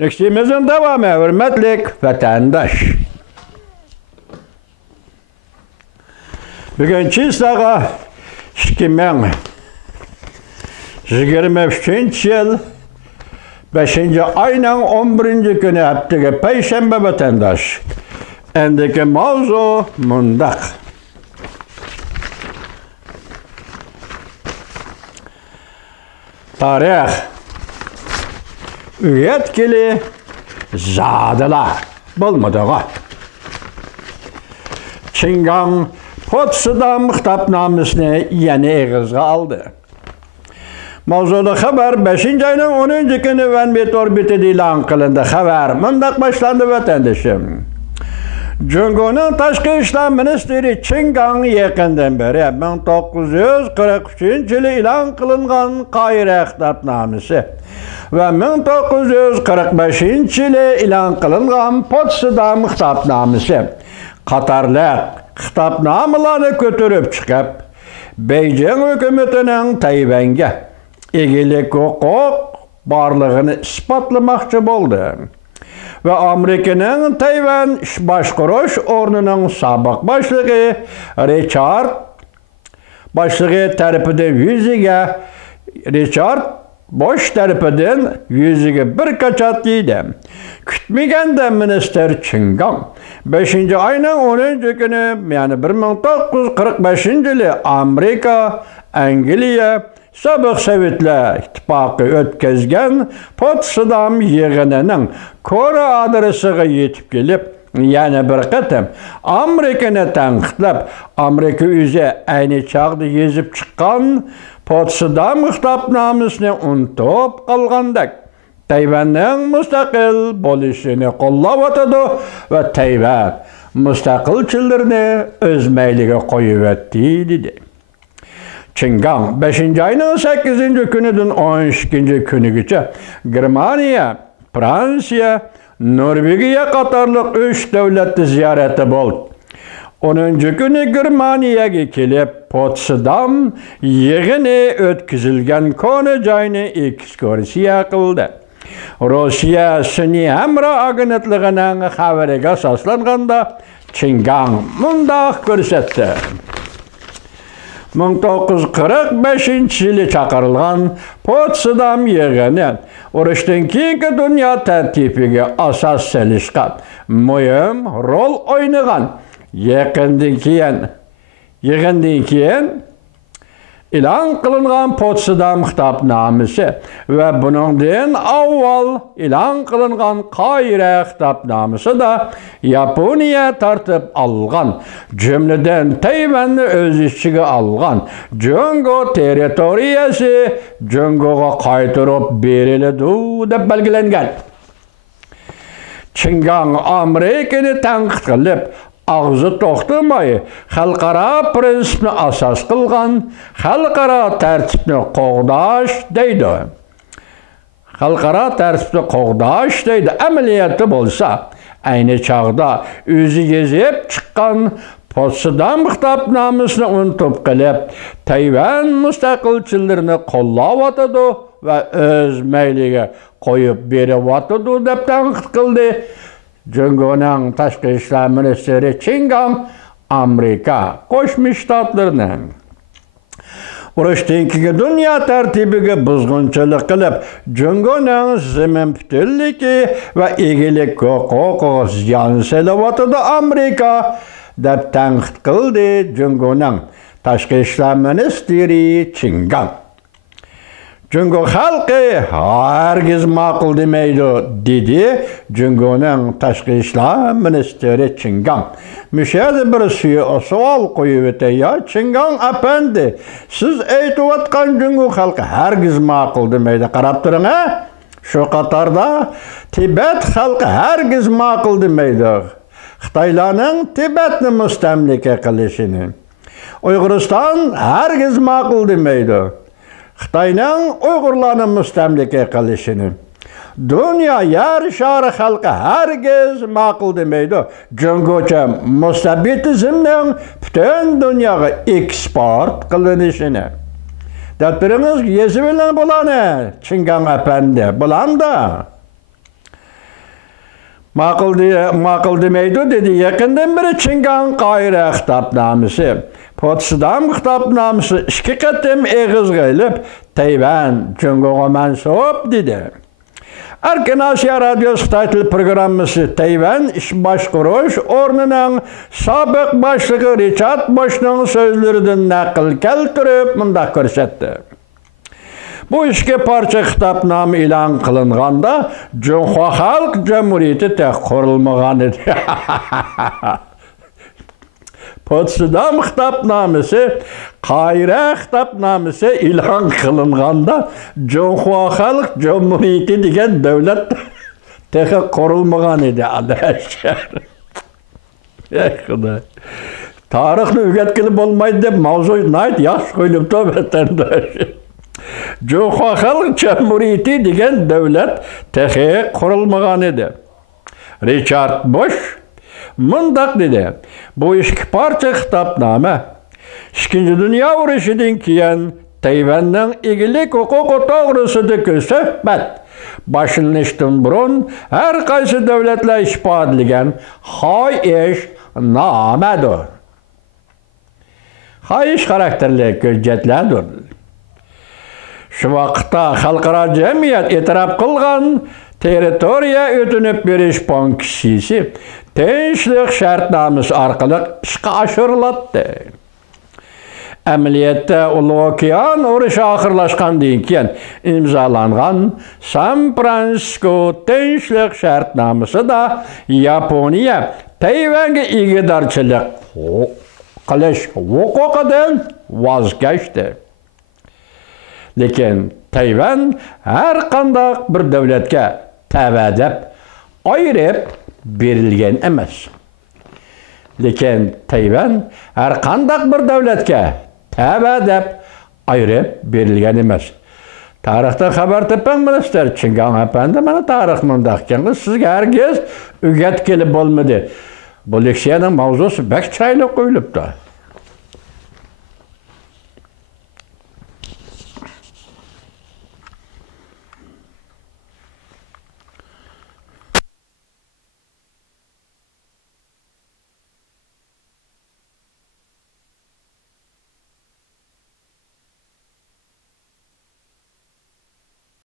Leksiyimizin devamı, hürmetlik vatandaş. Bugün Çiğsağa 2023 yıl 5. ayının 11. günü haftaga Perşembe vatandaş. Endiki mavzu mundaq. Tarih yetkili zadılar bulmadığı. Çingan Potsdam kitapnamesini yeni eğizge aldı. Mavzuda haber 5. ayının 10. günü Van Bit orbiti ilan kılındı. Haber mundaq başlandı vatandaşım. Cungo'nun Tashqi ishlar ministri Çingan yaqindan beri 1943 yılı ilan qilingan Qoira kitapnamesi ve 1945 yılı ilan qilingan Potsdam kitapnamesi qatorliq kitapnamalarni ko'tarib chiqib, Beijing hukumatining Tayvanga egilik huquq borligini isbotlamoqchi bo'ldi. Ve Amerika'nın Tayvan iş başqurish o'rnining sobiq boshlig'i Richard Bosh tarafidan yuziga bir kaçat deydi. Kutmaganda minister Çingan 5. ayının 10. günü yani 1945 yılı Amerika, Angliya, Sobiq Sovetlar ittifoqi o'tkazgan Potsdam yig'inining Kora adresiga yetib kelib, yana bir qatam Amerikani tanqidlab, Amerika o'zi ayni chaqda yezib chiqqan Potsdam kitapnamesini unutib qolgandek Tayvanning mustaqil bo'lishini qo'llayotdi va Tayvan mustaqilchilarni o'z mayliga qo'yibdi dedi. Çingan 5. ayının 8. günüdün 12. günügacha Germaniya, Fransiya, Norvegiya qatorliq 3 davlatni ziyarati bo'ldi. 10. günü Germaniyaga kelib, Potsdam yig'ini o'tkazilgan koni joyni ekskursiya qildi. Rossiya sun'iy hamro agentligining xabariga asoslanganda Çingan mundaq ko'rsatdi. 1945 yılı çaqırılgan Potsdam yig'ini urushdan keyingi dunyo tartibiga asos solishgan muhim rol o'ynagan. Yig'indan keyin ilan qilingan Potsdam kitapnamesi ve buningdan avval ilan qilingan Qoira kitapnamesi da Yaponiya tartib algan, jumladan Tayvanni o'z ichiga algan Jungo territoriyasi Jungoga qaytarib beriladi deb belgilangan. Çingan Amerikani tanqid qilib, ağzı to'xtamay xalqaro prinsipni asos qilgan xalqaro tartibni qo'g'dash deydi. Xalqaro tartibni qo'g'dash deydi. Amaliyotda bo'lsa, ayni chog'da o'zi yezib chiqqan Potsdam kitapnamesini unutib qilib, Tayvan mustaqilchilarini qo'llayotdi va o'z mayliga qo'yib beryotdi deb tanqid qildi. Jungo'ning tashqi ishlar ministri Çingan Amerika Qo'shma Shtatlarning urushdan keyin dunyo tartibiga buzg'unchilik qilib, Jungo'ning zamin butunligi va egilik huquqiga ziyon solayotdi Amerika deb tanqid qildi Jungo'ning tashqi ishlar ministri Çingan. Jungo xalqi hargiz ma'qul demaydi dedi Jungo'ning tashqi ishlar ministri Çingan. Müşahede bir savol qo'yib o'tay. Ya Çingan apandi, siz aytayotgan Jungo xalqi hargiz ma'qul demaydi. Qarab turing ha. Shu qatorda Tibet xalqi hargiz ma'qul demaydi. Xitoylarning Tibetni mustamlika qilishini. Uyg'uriston hargiz ma'qul demaydi. Xitoyning Uyg'urlarni mustamlika qilishini. Dünya yer şarı xalqi hargiz ma'qul demaydi. Jungocha mustabitizmning butun dunyoga eksport qilinishini. Daptiringiz yezi bilan bo'lani, Çingan apandi, bo'landa. Maqıl demeydi dedi. Yakından beri Çingan Qayra kitapnamesi. Potsdam kitapnamesi 2 qatim eğiz gelip Tayvan Cungoga mansub dedi. Erkin Asya Radyosu Xitay programması Tayvan iş başquruş ornunun sabık başlığı Richard Bush'ның sözlerinden nakil keltirip mundaq ko'rsatdi. Bu 2 parça kitapname e'lon qilinganda Junxo Xalq Cumhuriyeti tek qurilmagan edi. Potsdam kitapnamesi, Qayra kitapnamesi e'lon qilinganda Junxo Xalq Cumhuriyeti degan davlat tek qurilmagan edi. Adashlar. Ey Xudo. Tarixni o'rgatgili bo'lmaydi deb mavzu nayt yaxshi qo'yilibdi vatandosh. Junxo Xalq Cumhuriyeti degan davlat texi qurilmagan edi. Richard Bush mundaq dedi. Bu 2 parça kitapname 2. Dünya urushidan keyin Tayvanning egilik huquqi to'g'risidagi suhbat boshlanishdan burun har qaysi davlatlar isbotlagan xohish nomadir. Xohish xarakterli hujjatlardir. Şu vaqtda xalqaro jamiyat e'tirof qilgan territoriya o'tinib berish bankisi tinchlik shartnomasi orqali ishga oshiriladi. Amaliyotda Ulug' okean urushi oxirlashgandan keyin imzolangan San Fransisko tinchlik shartnomasida Yaponiya Tayvanga egidorchilik qilish huquqidan voz kechdi. Lekin Tayvan har qanday bir davlatga tava deb ayirib berilgan emas. Lekin Tayvan har qanday bir davlatga tava deb ayirib berilgan emas. Tarixdan xabar topgan minister Çingan apandi mana tarix mundaq ekan. Sizga hargiz o'rgatib kelib bo'lmadi. Bu leksiyaning mavzusi bak chiroyli qo'yilibdi.